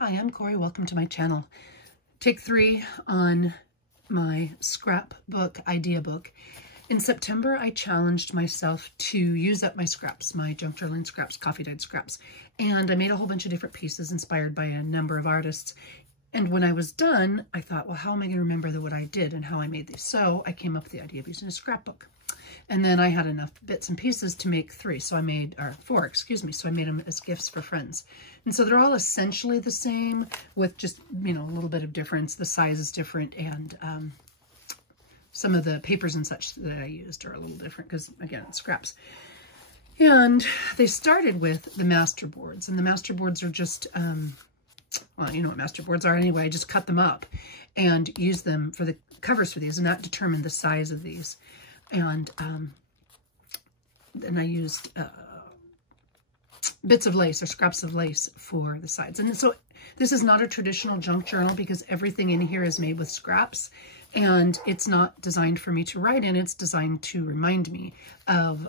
Hi, I'm Corey. Welcome to my channel. Take 3 on my scrapbook idea book. In September, I challenged myself to use up my scraps, my junk journaling scraps, coffee dyed scraps, and I made a whole bunch of different pieces inspired by a number of artists. And when I was done, I thought, well, how am I going to remember what I did and how I made these? So I came up with the idea of using a scrapbook. And then I had enough bits and pieces to make 4, so I made them as gifts for friends. And so they're all essentially the same with just, a little bit of difference. The size is different, and some of the papers and such that I used are a little different because, again, it's scraps. And they started with the master boards, and the master boards are just, well, you know what master boards are anyway. I just cut them up and use them for the covers for these, and that determined the size of these. And then I used bits of lace or scraps of lace for the sides. And so this is not a traditional junk journal because everything in here is made with scraps, and it's not designed for me to write in. It's designed to remind me of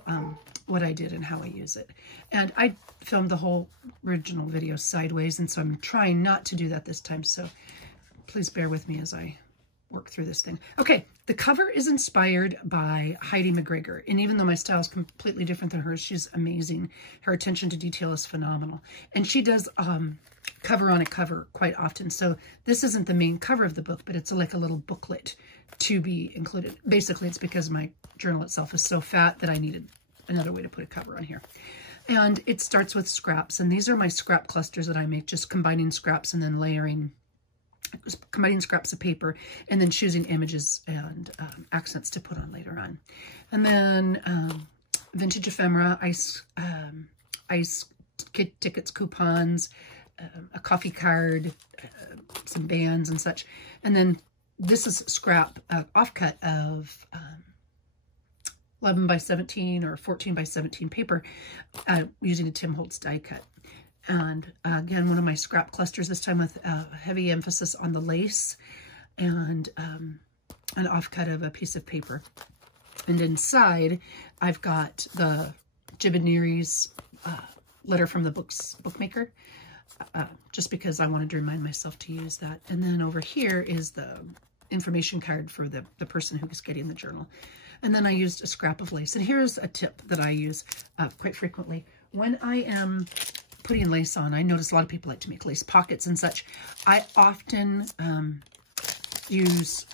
what I did and how I use it. And I filmed the whole original video sideways, and so I'm trying not to do that this time. So please bear with me as I work through this thing. Okay, the cover is inspired by Heidi McGregor, and even though my style is completely different than hers, she's amazing. Her attention to detail is phenomenal, and she does cover on a cover quite often. So this isn't the main cover of the book, but it's like a little booklet to be included. Basically, it's because my journal itself is so fat that I needed another way to put a cover on here. And it starts with scraps, and these are my scrap clusters that I make, just combining scraps and then combining scraps of paper and then choosing images and accents to put on later on. And then vintage ephemera, ice tickets, coupons, a coffee card, some bands and such. And then this is scrap offcut of 11 by 17 or 14 by 17 paper using a Tim Holtz die cut. And again, one of my scrap clusters, this time with a heavy emphasis on the lace and an offcut of a piece of paper. And inside, I've got the Jibineri's letter from the bookmaker, just because I wanted to remind myself to use that. And then over here is the information card for the person who was getting the journal. And then I used a scrap of lace. And here's a tip that I use quite frequently. When I am putting lace on, I notice a lot of people like to make lace pockets and such. I often use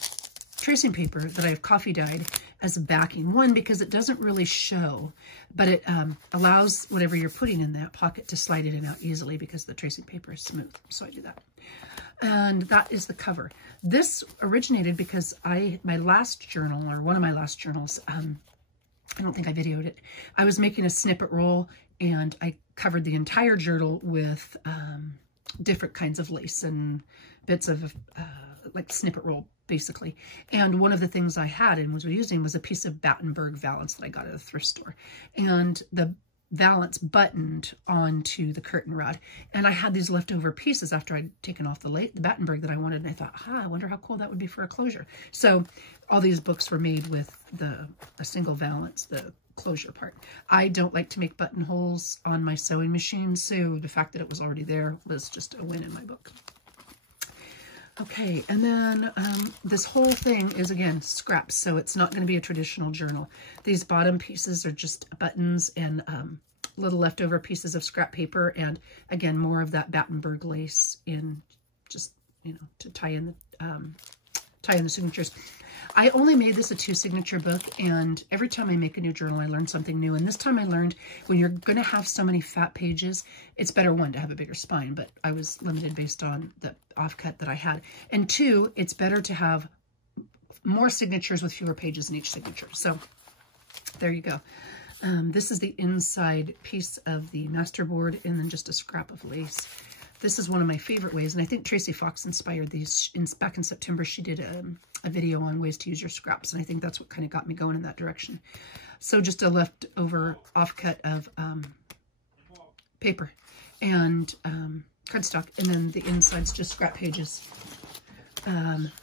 tracing paper that I have coffee dyed as a backing. One, because it doesn't really show, but it allows whatever you're putting in that pocket to slide it in out easily because the tracing paper is smooth. So I do that. And that is the cover. This originated because my last journal, or one of my last journals, I don't think I videoed it. I was making a snippet roll, and I covered the entire journal with different kinds of lace and bits of like snippet roll, basically. And one of the things I had and was using was a piece of Battenberg valance that I got at a thrift store. And the valance buttoned onto the curtain rod. And I had these leftover pieces after I'd taken off the Battenberg that I wanted. And I thought, I wonder how cool that would be for a closure. So all these books were made with a single valance, the closure part. I don't like to make buttonholes on my sewing machine, so the fact that it was already there was just a win in my book. Okay, and then this whole thing is, again, scraps, so it's not going to be a traditional journal. These bottom pieces are just buttons and little leftover pieces of scrap paper, and again, more of that Battenberg lace in just, to tie in the signatures. I only made this a 2-signature book, and every time I make a new journal, I learn something new. And this time I learned when you're going to have so many fat pages, it's better, 1, to have a bigger spine, but I was limited based on the offcut that I had. And 2, it's better to have more signatures with fewer pages in each signature. So there you go. This is the inside piece of the masterboard, and then just a scrap of lace. This is one of my favorite ways, and I think Tracy Fox inspired these. Back in September, she did a video on ways to use your scraps, and I think that's what kind of got me going in that direction. So just a leftover offcut of paper and cardstock, and then the inside's just scrap pages.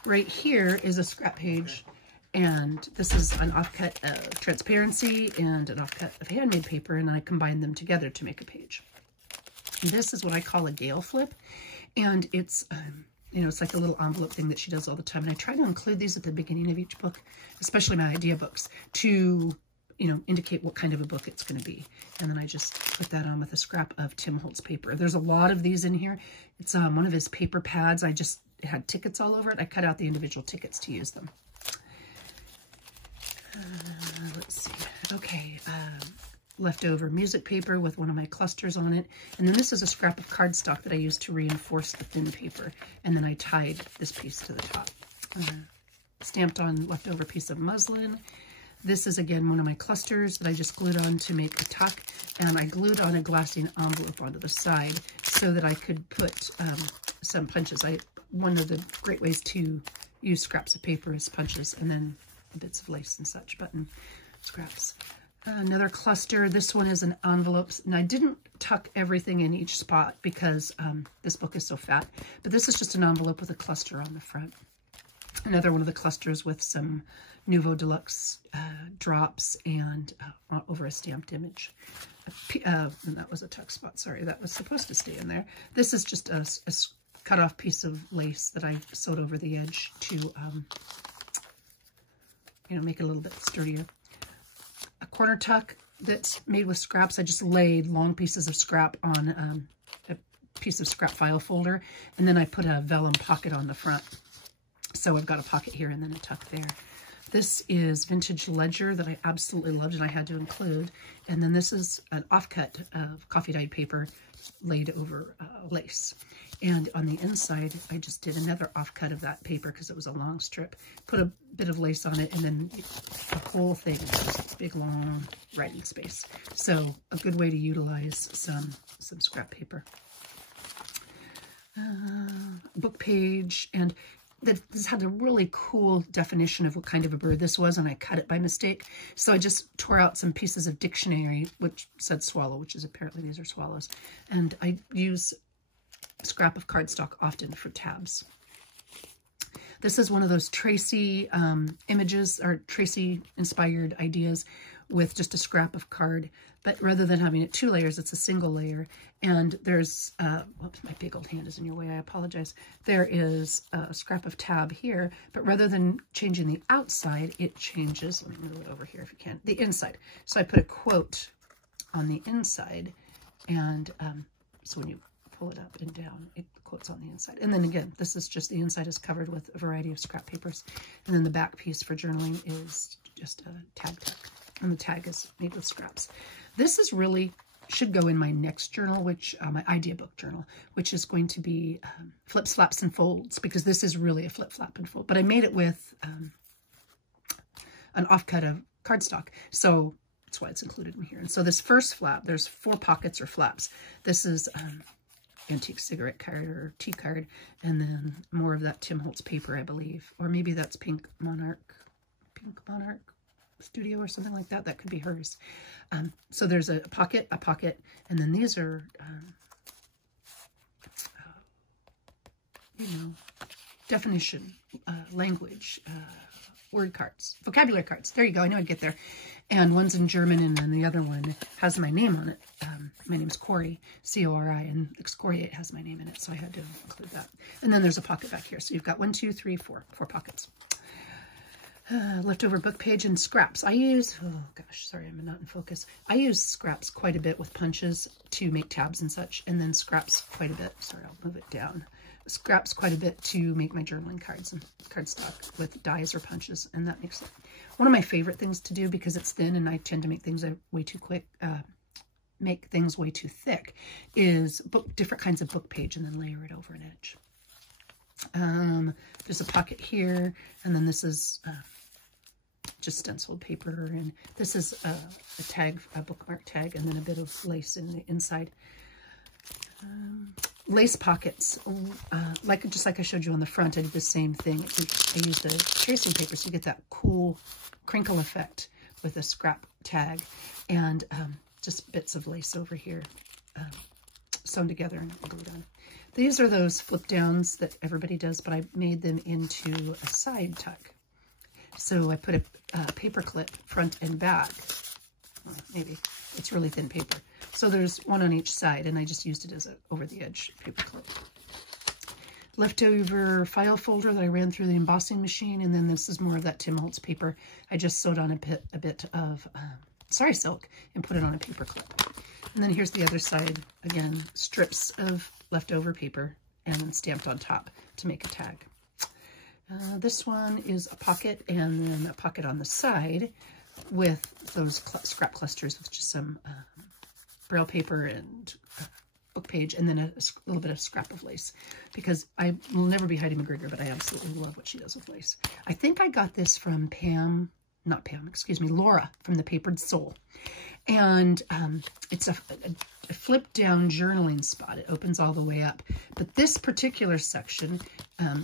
Right here is a scrap page, and this is an offcut of transparency and an offcut of handmade paper, and I combined them together to make a page. This is what I call a Gale flip, and it's, you know, it's like a little envelope thing that she does all the time. And I try to include these at the beginning of each book, especially my idea books, to, you know, indicate what kind of a book it's going to be. And then I just put that on with a scrap of Tim Holtz paper. There's a lot of these in here. It's one of his paper pads. It had tickets all over it. I cut out the individual tickets to use them. Let's see. Okay. Leftover music paper with one of my clusters on it. And then this is a scrap of cardstock that I used to reinforce the thin paper. And then I tied this piece to the top. Stamped on leftover piece of muslin. This is, again, one of my clusters that I just glued on to make a tuck. And I glued on a glassine envelope onto the side so that I could put some punches. One of the great ways to use scraps of paper is punches, and then bits of lace and such, button scraps. Another cluster. This one is an envelope, and I didn't tuck everything in each spot because this book is so fat, but this is just an envelope with a cluster on the front. Another one of the clusters with some Nouveau Deluxe drops and over a stamped image. And that was a tuck spot, sorry, that was supposed to stay in there. This is just a cut off piece of lace that I sewed over the edge to, you know, make it a little bit sturdier. A corner tuck that's made with scraps. I just laid long pieces of scrap on a piece of scrap file folder, and then I put a vellum pocket on the front. So I've got a pocket here and then a tuck there. This is vintage ledger that I absolutely loved and I had to include. And then this is an offcut of coffee dyed paper laid over lace. And on the inside, I just did another offcut of that paper because it was a long strip. Put a bit of lace on it, and then the whole thing is just a big, long writing space. So a good way to utilize some scrap paper. Book page, and this had a really cool definition of what kind of a bird this was, and I cut it by mistake. So I just tore out some pieces of dictionary, which said swallow, which is apparently these are swallows. And I use scrap of cardstock often for tabs. This is one of those Tracy images, or Tracy inspired ideas with just a scrap of card, but rather than having it 2 layers, it's a single layer. And there's, whoops, my big old hand is in your way, I apologize. There is a scrap of tab here, but rather than changing the outside, it changes, let me move it over here if you can, the inside. So I put a quote on the inside, and so when you pull it up and down, it quotes on the inside. And then again, this is just, the inside is covered with a variety of scrap papers. And then the back piece for journaling is just a tag tuck. And the tag is made with scraps. This is really, should go in my next journal, which, my idea book journal, which is going to be flips, flaps, and folds, because this is really a flip, flap, and fold. But I made it with an offcut of cardstock. So that's why it's included in here. And so this first flap, there's 4 pockets or flaps. This is antique cigarette card or tea card, and then more of that Tim Holtz paper, I believe, or maybe that's Pink Monarch Studio or something like that. That could be hers. So there's a pocket, and then these are, you know, definition, language, word cards, vocabulary cards. There you go. I know I'd get there. And one's in German, and then the other one has my name on it. My name is Corey, C-O-R-I, and excoriate has my name in it, so I had to include that. And then there's a pocket back here. So you've got 1, 2, 3, 4 pockets. Leftover book page and scraps. I use, oh gosh, sorry, I'm not in focus. I use scraps quite a bit with punches to make tabs and such, and then scraps quite a bit. Sorry, I'll move it down. Scraps quite a bit to make my journaling cards and cardstock with dies or punches, and that makes it one of my favorite things to do because it's thin and I tend to make things way too quick, make things way too thick, is different kinds of book page and then layer it over an edge. There's a pocket here, and then this is just stenciled paper, and this is a tag, a bookmark tag, and then a bit of lace in the inside. Lace pockets, just like I showed you on the front, I did the same thing. I used a tracing paper so you get that cool crinkle effect with a scrap tag, and just bits of lace over here sewn together and glued on. These are those flip downs that everybody does, but I made them into a side tuck. So I put a paper clip front and back. Well, maybe it's really thin paper. So there's one on each side, and I just used it as a over-the-edge paper clip. Leftover file folder that I ran through the embossing machine, and then this is more of that Tim Holtz paper. I just sewed on a bit of Sari silk and put it on a paper clip. And then here's the other side, again, strips of leftover paper and then stamped on top to make a tag. This one is a pocket and then a pocket on the side with those scrap clusters with just some braille paper and book page, and then a little bit of scrap of lace, because I will never be Heidi McGregor, but I absolutely love what she does with lace. I think I got this from Laura from the Papered Soul. And it's a flip down journaling spot. It opens all the way up. But this particular section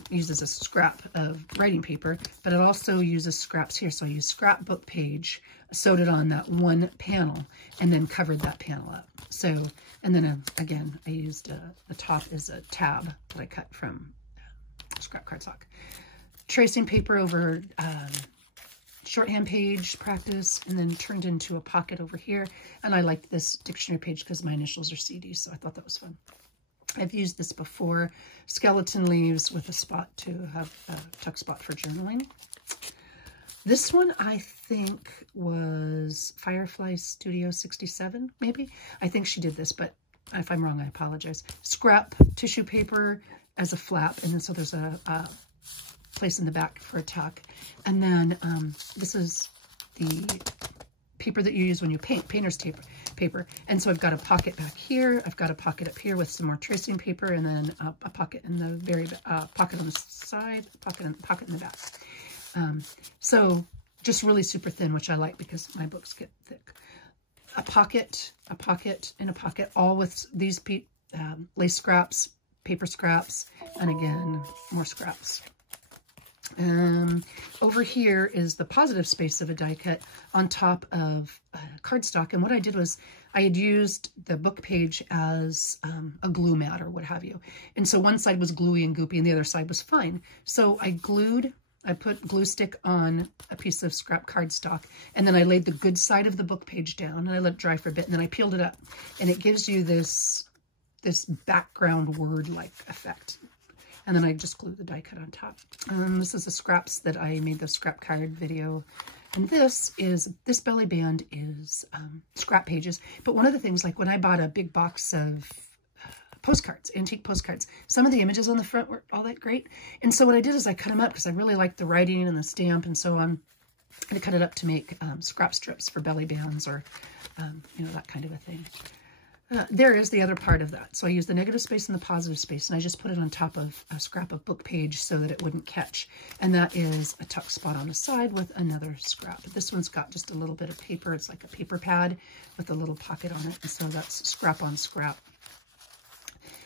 uses a scrap of writing paper, but it also uses scraps here. So I used scrapbook page, sewed it on that one panel, and then covered that panel up. So, and then again, I used the top is a tab that I cut from scrap cardstock. Tracing paper over shorthand page practice, and then turned into a pocket over here. And I liked this dictionary page because my initials are CD, so I thought that was fun. I've used this before. Skeleton leaves with a spot to have a tuck spot for journaling. This one I think was Firefly Studio 67, maybe. I think she did this, but if I'm wrong, I apologize. Scrap tissue paper as a flap, and then so there's a place in the back for a tuck. And then this is the paper that you use when you paint, painter's tape paper. And so I've got a pocket back here. I've got a pocket up here with some more tracing paper, and then a pocket in the very pocket on the side, pocket in the back. So just really super thin, which I like because my books get thick. A pocket, and a pocket, all with these lace scraps, paper scraps, and again, more scraps. Over here is the positive space of a die cut on top of cardstock. And what I did was I had used the book page as a glue mat or what have you. And so one side was gluey and goopy and the other side was fine. So I put glue stick on a piece of scrap cardstock, and then I laid the good side of the book page down and I let it dry for a bit, and then I peeled it up, and it gives you this background word-like effect. And then I just glued the die cut on top. This is the scraps that I made the scrap card video. And this belly band is scrap pages. But one of the things, like when I bought a big box of postcards, antique postcards, some of the images on the front weren't all that great. And so what I did is I cut them up because I really liked the writing and the stamp and so on. And I cut it up to make scrap strips for belly bands or, that kind of a thing. There is the other part of that. So I used the negative space and the positive space, and I just put it on top of a scrap of book page so that it wouldn't catch. And that is a tuck spot on the side with another scrap. This one's got just a little bit of paper. It's like a paper pad with a little pocket on it. And so that's scrap on scrap.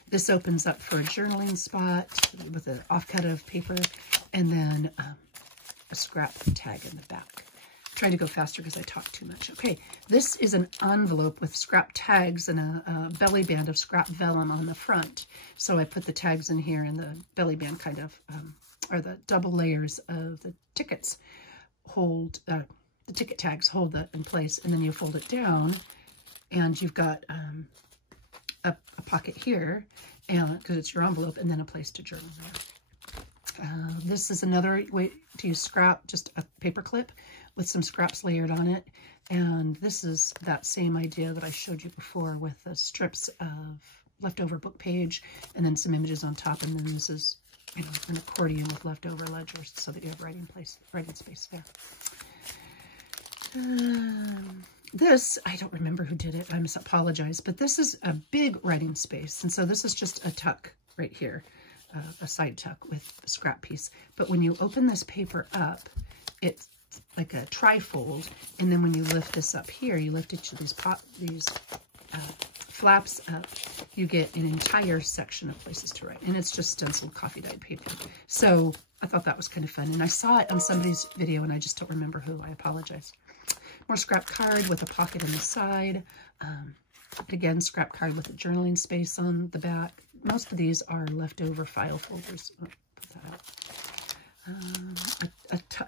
This opens up for a journaling spot with an offcut of paper, and then a scrap tag in the back. Trying to go faster because I talk too much. Okay, this is an envelope with scrap tags and a belly band of scrap vellum on the front. So I put the tags in here, and the belly band kind of, or the double layers of the tickets hold, the ticket tags hold that in place, and then you fold it down, and you've got a pocket here, and because it's your envelope, and then a place to journal there. This is another way to use scrap, just a paper clip with some scraps layered on it. And this is that same idea that I showed you before with the strips of leftover book page and then some images on top. And then this is an accordion with leftover ledgers so that you have writing space there. This, I don't remember who did it. I must apologize, but this is a big writing space. And so this is just a tuck right here, a side tuck with a scrap piece. But when you open this paper up, it's like a trifold, and then when you lift this up here, you lift each of these flaps up, you get an entire section of places to write, and it's just stenciled coffee dyed paper. So I thought that was kind of fun, and I saw it on somebody's video, and I just don't remember who. I apologize. More scrap card with a pocket on the side. Again, scrap card with a journaling space on the back. Most of these are leftover file folders. Oh, put that out.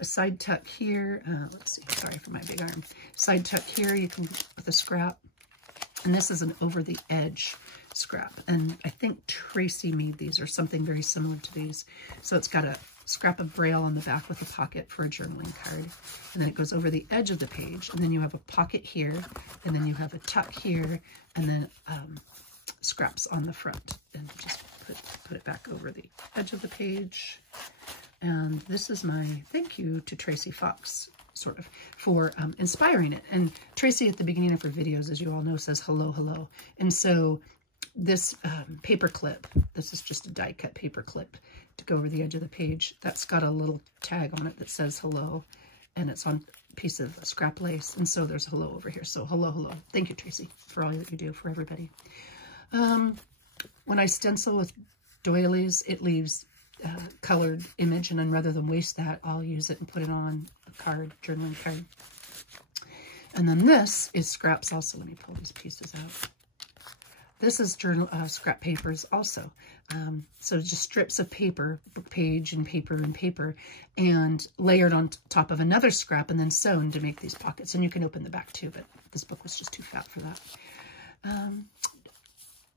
A side tuck here. Let's see. Sorry for my big arm. Side tuck here. You can with a scrap. And this is an over-the-edge scrap. And I think Tracy made these or something very similar to these. So it's got a scrap of Braille on the back with a pocket for a journaling card. And then it goes over the edge of the page. And then you have a pocket here. And then you have a tuck here. And then scraps on the front. And just put it back over the edge of the page. And this is my thank you to Tracy Fox, sort of, for inspiring it. And Tracy at the beginning of her videos, as you all know, says hello, hello. And so this paper clip, this is just a die cut paper clip to go over the edge of the page. That's got a little tag on it that says hello, and it's on a piece of scrap lace. And so there's hello over here. So hello, hello. Thank you, Tracy, for all that you do for everybody. When I stencil with doilies, it leaves colored image, and then rather than waste that, I'll use it and put it on a card, journaling card. And then this is scraps also. Let me pull these pieces out. This is journal scrap papers also. So just strips of paper, book page and paper and paper, and layered on top of another scrap and then sewn to make these pockets. And you can open the back too, but this book was just too fat for that.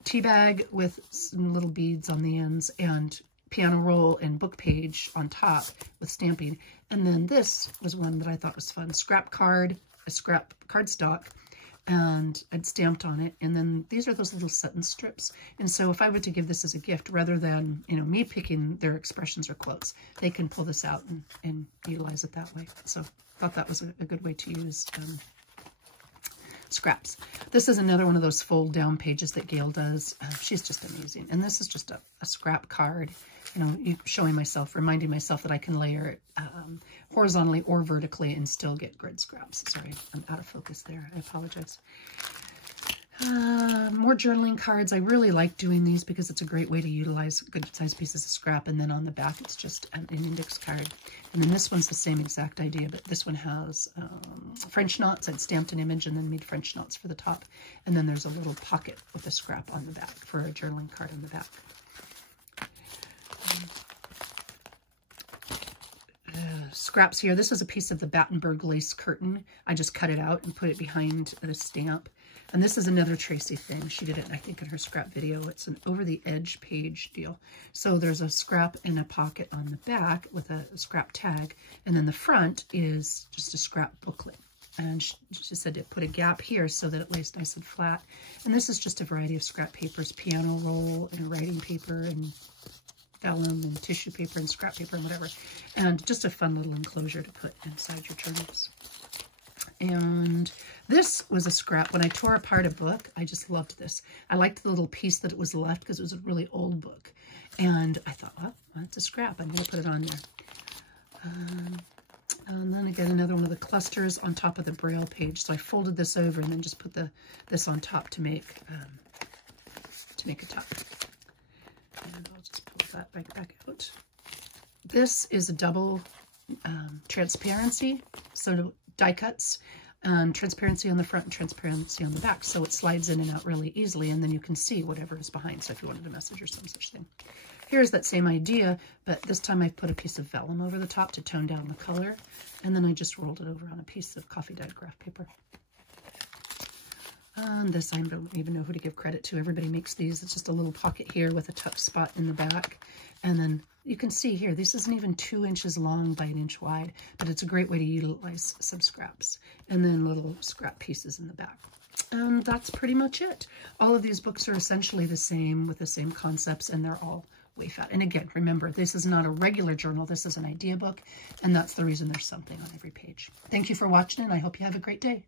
Tea bag with some little beads on the ends, and piano roll and book page on top with stamping. And then this was one that I thought was fun. Scrap card, a scrap cardstock, and I'd stamped on it. And then these are those little Sutton strips. And so if I were to give this as a gift, rather than, you know, me picking their expressions or quotes, they can pull this out and utilize it that way. So I thought that was a good way to use scraps. This is another one of those fold down pages that Gail does. She's just amazing. And this is just a scrap card, you know, showing myself, reminding myself that I can layer it horizontally or vertically and still get grid scraps. Sorry, I'm out of focus there. I apologize. More journaling cards. I really like doing these because it's a great way to utilize good sized pieces of scrap. And then on the back, it's just an index card. And then this one's the same exact idea, but this one has French knots. I'd stamped an image and then made French knots for the top. And then there's a little pocket with a scrap on the back for a journaling card on the back. Scraps here. This is a piece of the Battenberg lace curtain. I just cut it out and put it behind the stamp. And this is another Tracy thing. She did it, I think, in her scrap video. It's an over-the-edge page deal. So there's a scrap and a pocket on the back with a scrap tag. And then the front is just a scrap booklet. And she said to put a gap here so that it lays nice and flat. And this is just a variety of scrap papers, piano roll and writing paper and vellum and tissue paper and scrap paper and whatever. And just a fun little enclosure to put inside your journals. And this was a scrap. When I tore apart a book, I just loved this. I liked the little piece that it was left because it was a really old book. And I thought, well, it's a scrap. I'm going to put it on there. And then I got another one of the clusters on top of the Braille page. So I folded this over and then just put this on top to make a top. And I'll just pull that back out. This is a double transparency. So die cuts, transparency on the front and transparency on the back. So it slides in and out really easily, and then you can see whatever is behind. So if you wanted a message or some such thing. Here's that same idea, but this time I put a piece of vellum over the top to tone down the color, and then I just rolled it over on a piece of coffee dyed graph paper. And this, I don't even know who to give credit to. Everybody makes these. It's just a little pocket here with a tuck spot in the back. And then you can see here, this isn't even 2 inches long by 1 inch wide, but it's a great way to utilize some scraps. And then little scrap pieces in the back. And that's pretty much it. All of these books are essentially the same with the same concepts, and they're all way fat. And again, remember, this is not a regular journal. This is an idea book, and that's the reason there's something on every page. Thank you for watching, and I hope you have a great day.